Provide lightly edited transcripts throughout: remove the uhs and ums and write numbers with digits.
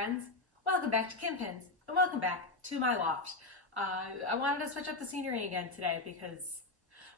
friends. Welcome back to Kim Pins, and welcome back to my loft. I wanted to switch up the scenery again today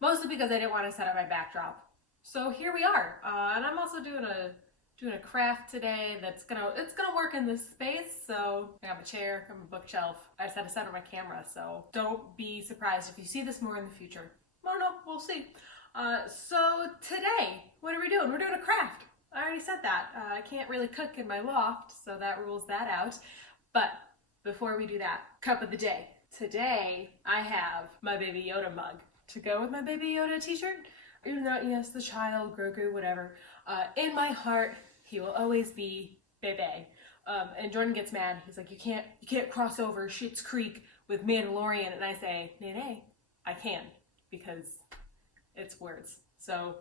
mostly because I didn't want to set up my backdrop. So here we are, and I'm also doing a craft today it's gonna work in this space. So I have a chair, I have a bookshelf. I just had to set up my camera, so don't be surprised if you see this more in the future. I don't know, we'll see. So today, what are we doing? We're doing a craft. I already said that. I can't really cook in my loft, so that rules that out. But before we do that, cup of the day. Today, I have my Baby Yoda mug to go with my Baby Yoda t-shirt. Even though, yes, the child, Grogu, whatever. In my heart, he will always be Bebe. And Jordan gets mad. He's like, you can't cross over Schitt's Creek with Mandalorian. And I say, nay, I can, because it's words. So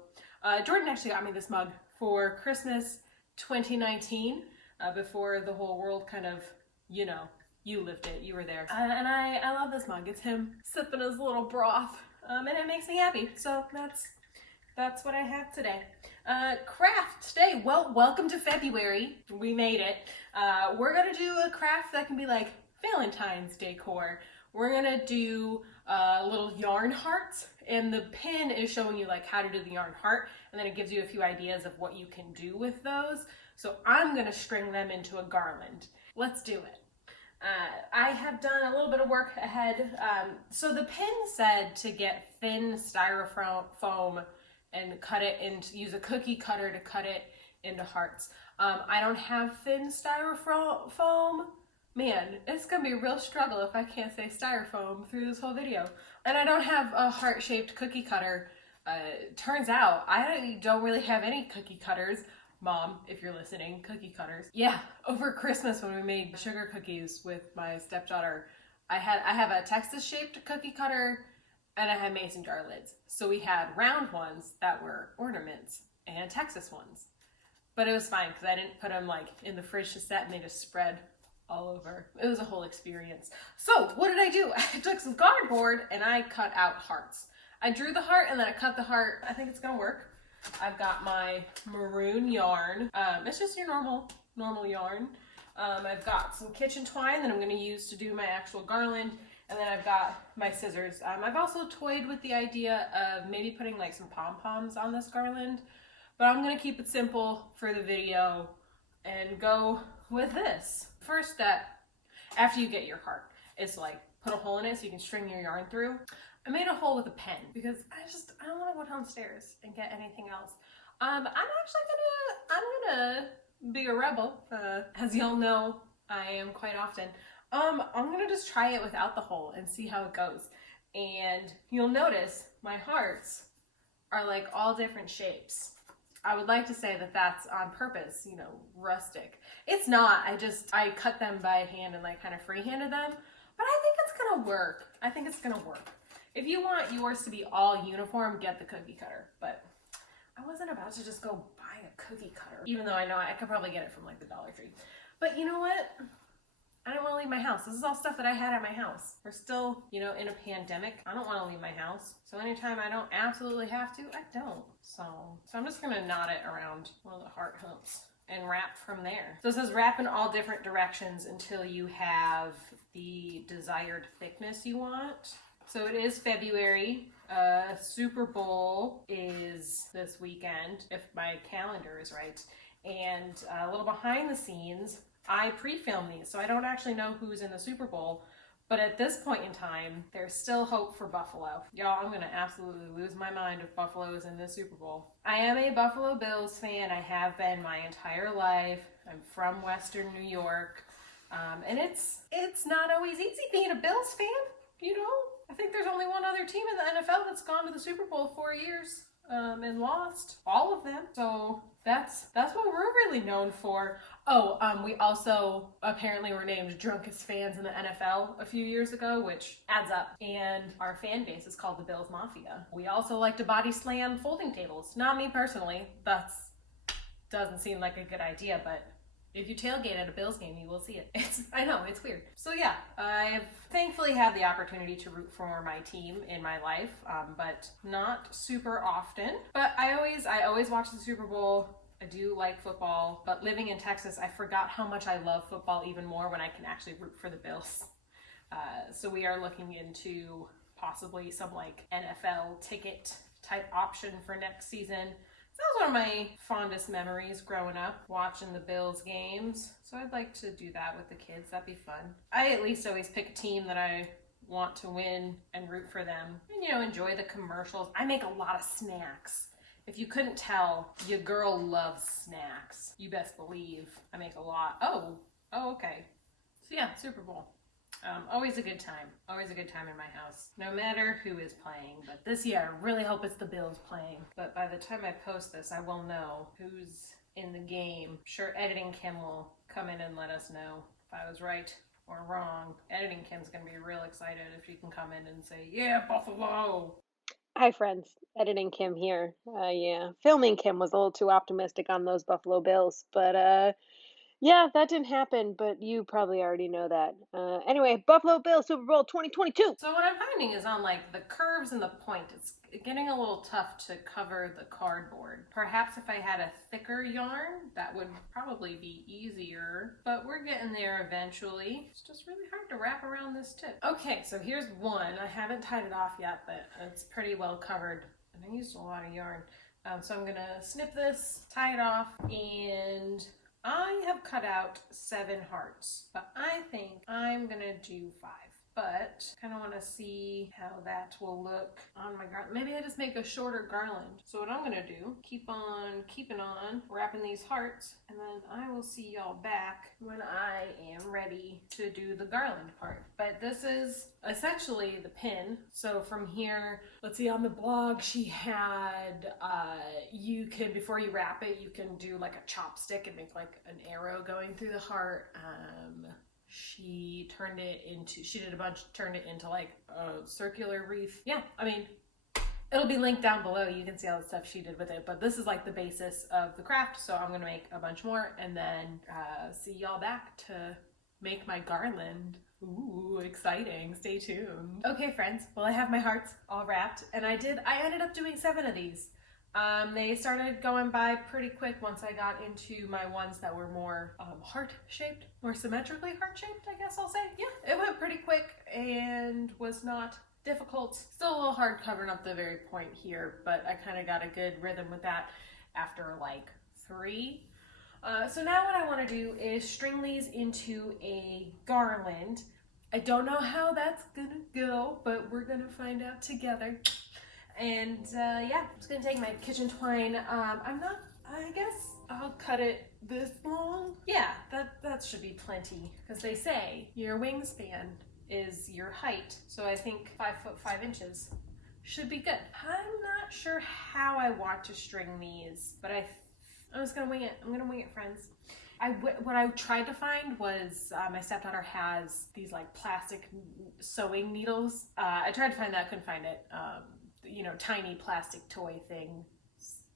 Jordan actually got me this mug for Christmas 2019, before the whole world kind of, you lived it, you were there. And I love this mug. It's him sipping his little broth, and it makes me happy. So that's what I have today. Craft today. Well, welcome to February. We made it. We're gonna do a craft that can be like Valentine's decor. We're gonna do little yarn hearts, and the pin is showing you like how to do the yarn heart, and then it gives you a few ideas of what you can do with those. So I'm gonna string them into a garland. Let's do it. I have done a little bit of work ahead. So the pin said to get thin styrofoam and cut it and use a cookie cutter to cut it into hearts. I don't have thin styrofoam. Man, it's gonna be a real struggle if I can't say styrofoam through this whole video. And I don't have a heart-shaped cookie cutter. Turns out I don't really have any cookie cutters. Mom, if you're listening, cookie cutters. Yeah, over Christmas when we made sugar cookies with my stepdaughter, I have a Texas-shaped cookie cutter and I had mason jar lids. So we had round ones that were ornaments and Texas ones. But it was fine because I didn't put them like in the fridge to set and they just spread all over. It was a whole experience. So what did I do? I took some cardboard and I cut out hearts. I drew the heart and then I cut the heart. I think it's gonna work. I've got my maroon yarn. It's just your normal yarn. I've got some kitchen twine that I'm gonna use to do my actual garland. And then I've got my scissors. I've also toyed with the idea of maybe putting like some pom-poms on this garland, but I'm gonna keep it simple for the video and go with this. First step, after you get your heart, is like put a hole in it so you can string your yarn through. I made a hole with a pen because I don't want to go downstairs and get anything else. I'm gonna be a rebel, as y'all know I am quite often. I'm gonna just try it without the hole and see how it goes. And you'll notice my hearts are like all different shapes. I would like to say that that's on purpose, rustic. It's not. I cut them by hand and like kind of free-handed them, but I think it's gonna work. I think it's gonna work. If you want yours to be all uniform, get the cookie cutter, but I wasn't about to just go buy a cookie cutter, even though I know I could probably get it from like the Dollar Tree. But you know what? I don't want to leave my house. This is all stuff that I had at my house. We're still, in a pandemic. I don't want to leave my house. So anytime I don't absolutely have to, I don't. So I'm just going to knot it around one of the heart hooks and wrap from there. So it says wrap in all different directions until you have the desired thickness you want. So it is February. Super Bowl is this weekend, if my calendar is right. And a little behind the scenes, I pre-film these, so I don't actually know who's in the Super Bowl. But at this point in time, there's still hope for Buffalo. Y'all, I'm gonna absolutely lose my mind if Buffalo is in the Super Bowl. I am a Buffalo Bills fan. I have been my entire life. I'm from Western New York. And it's not always easy being a Bills fan, I think there's only one other team in the NFL that's gone to the Super Bowl 4 years and lost all of them. So that's what we're really known for. Oh, we also apparently were named drunkest fans in the NFL a few years ago, which adds up. And our fan base is called the Bills Mafia. We also like to body slam folding tables. Not me personally. Doesn't seem like a good idea, but if you tailgate at a Bills game, you will see it. I know, it's weird. So yeah, I've thankfully had the opportunity to root for my team in my life, but not super often. But I always watch the Super Bowl I do like football, but living in Texas, I forgot how much I love football even more when I can actually root for the Bills. So we are looking into possibly some like NFL ticket type option for next season. So that was one of my fondest memories growing up, watching the Bills games. So I'd like to do that with the kids. That'd be fun. I at least always pick a team that I want to win and root for them and, you know, enjoy the commercials. I make a lot of snacks. If you couldn't tell, your girl loves snacks. You best believe I make a lot. Oh, okay. So yeah, Super Bowl. Always a good time. Always a good time in my house, no matter who is playing. But this year, I really hope it's the Bills playing. But by the time I post this, I will know who's in the game. I'm sure Editing Kim will come in and let us know if I was right or wrong. Editing Kim's going to be real excited if she can come in and say, yeah, Buffalo. Hi, friends. Editing Kim here. Yeah, filming Kim was a little too optimistic on those Buffalo Bills, but yeah, that didn't happen. But you probably already know that. Anyway, Buffalo Bills Super Bowl 2022. So what I'm finding is on like the curves and the point, it's getting a little tough to cover the cardboard. Perhaps if I had a thicker yarn, that would probably be easier, but we're getting there eventually. It's just really hard to wrap around this tip. Okay, so here's one. I haven't tied it off yet, but it's pretty well covered, and I used a lot of yarn. So I'm gonna snip this, tie it off, and I have cut out 7 hearts, but I think I'm gonna do 5. But kind of want to see how that will look on my garland. Maybe I just make a shorter garland. So what I'm going to do, keep on keeping on, wrapping these hearts, and then I will see y'all back when I am ready to do the garland part. But this is essentially the pin. So from here, let's see, on the blog she had, you can, before you wrap it, you can do like a chopstick and make like an arrow going through the heart. She did a bunch, turned it into like a circular wreath. Yeah, I mean, it'll be linked down below. You can see all the stuff she did with it, but this is like the basis of the craft. So I'm gonna make a bunch more and then see y'all back to make my garland. Ooh, exciting. Stay tuned. Okay, friends. Well, I have my hearts all wrapped and I ended up doing 7 of these. They started going by pretty quick once I got into my ones that were more heart-shaped, more symmetrically heart-shaped, I guess I'll say. Yeah, it went pretty quick and was not difficult. Still a little hard covering up the very point here, but I kind of got a good rhythm with that after like 3. So now what I want to do is string these into a garland. I don't know how that's gonna go, but we're gonna find out together. And yeah, I'm just gonna take my kitchen twine. I guess I'll cut it this long. Yeah, that should be plenty. Because they say your wingspan is your height. So I think 5 foot 5 inches should be good. I'm not sure how I want to string these, but I'm just gonna wing it. I'm gonna wing it, friends. What I tried to find was, my stepdaughter has these like plastic sewing needles. I tried to find that, couldn't find it. You know, tiny plastic toy thing.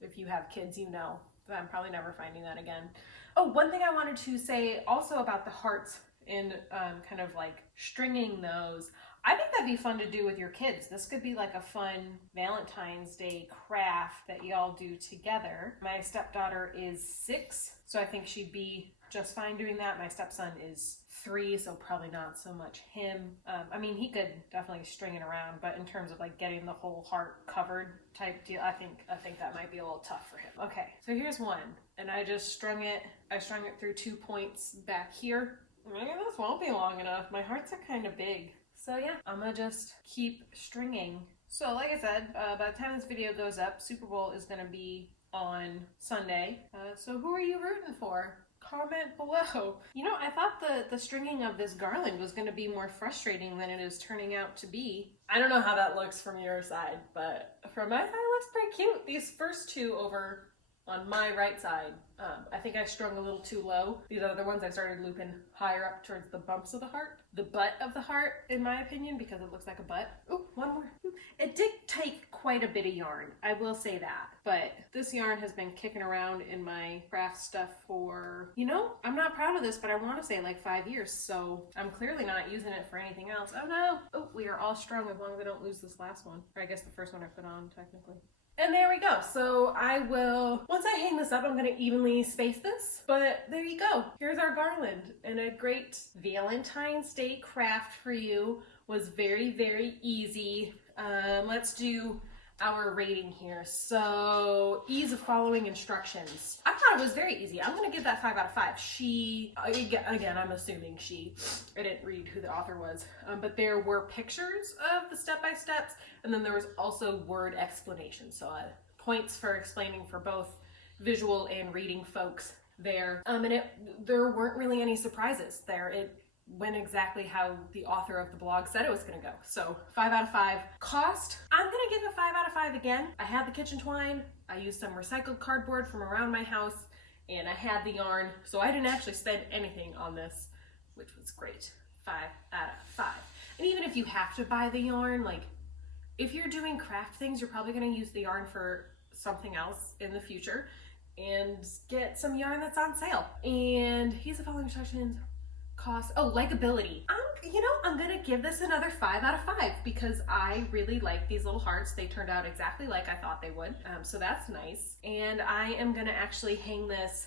If you have kids, you know. But I'm probably never finding that again. Oh, one thing I wanted to say also about the hearts and kind of like stringing those. I think that'd be fun to do with your kids. This could be like a fun Valentine's Day craft that y'all do together. My stepdaughter is 6, so I think she'd be just fine doing that. My stepson is 3, so probably not so much him. I mean, he could definitely string it around, but in terms of like getting the whole heart covered type deal, I think that might be a little tough for him. Okay, so here's one, and I just strung it. I strung it through 2 points back here. Maybe this won't be long enough. My hearts are kind of big. So yeah, I'm gonna just keep stringing. So like I said, by the time this video goes up, Super Bowl is gonna be on Sunday. So who are you rooting for? Comment below. You know, I thought the stringing of this garland was gonna be more frustrating than it is turning out to be. I don't know how that looks from your side, but from my side, it looks pretty cute. These first 2 over on my right side, I think I strung a little too low. These other ones I started looping higher up towards the bumps of the heart. The butt of the heart, in my opinion, because it looks like a butt. Oh, one more. It did take quite a bit of yarn, I will say that. But this yarn has been kicking around in my craft stuff for, you know, I'm not proud of this, but I want to say like 5 years. So I'm clearly not using it for anything else. Oh no. Oh, we are all strung as long as I don't lose this last one. Or I guess the first one I put on, technically. And there we go. So I will, once I hang this up, I'm going to evenly space this. But there you go. Here's our garland. And a great Valentine's Day craft for you. Was very, very easy. Let's do our rating here. So, ease of following instructions. I thought it was very easy. I'm going to give that 5 out of 5. Again, I'm assuming I didn't read who the author was, but there were pictures of the step-by-steps, and then there was also word explanations. So, points for explaining for both visual and reading folks there. And there weren't really any surprises there. It went exactly how the author of the blog said it was going to go. So 5 out of 5. Cost, I'm going to give it 5 out of 5 again. I had the kitchen twine. I used some recycled cardboard from around my house, and I had the yarn. So I didn't actually spend anything on this, which was great. 5 out of 5. And even if you have to buy the yarn, like if you're doing craft things, you're probably going to use the yarn for something else in the future, and get some yarn that's on sale. And here's the following instructions. Cost, likability. I'm gonna give this another 5 out of 5 because I really like these little hearts. They turned out exactly like I thought they would, so that's nice. And I am gonna actually hang this,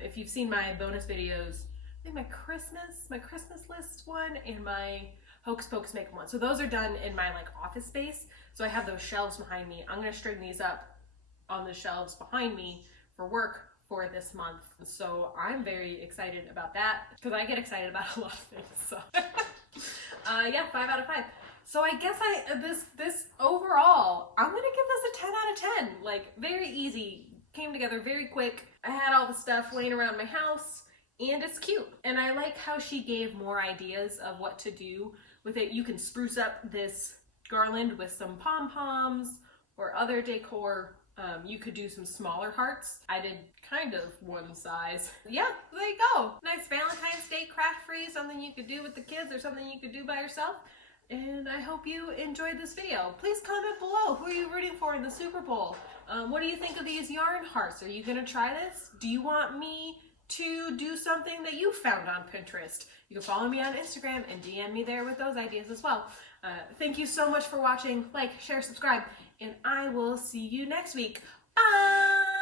if you've seen my bonus videos, I think my Christmas list one and my Hocus Pocus Makeup one. So those are done in my office space. So I have those shelves behind me. I'm gonna string these up on the shelves behind me for work for this month. So I'm very excited about that because I get excited about a lot of things. So yeah, 5 out of 5. So I guess this overall, I'm gonna give this a 10 out of 10. Like very easy, came together very quick. I had all the stuff laying around my house and it's cute. And I like how she gave more ideas of what to do with it. You can spruce up this garland with some pom-poms or other decor. You could do some smaller hearts. I did kind of one size. Yeah, there you go. Nice Valentine's Day craft for you, something you could do with the kids or something you could do by yourself. And I hope you enjoyed this video. Please comment below. Who are you rooting for in the Super Bowl? What do you think of these yarn hearts? Are you gonna try this? Do you want me to do something that you found on Pinterest? You can follow me on Instagram and DM me there with those ideas as well. Thank you so much for watching. Like, share, subscribe, and I will see you next week. Bye!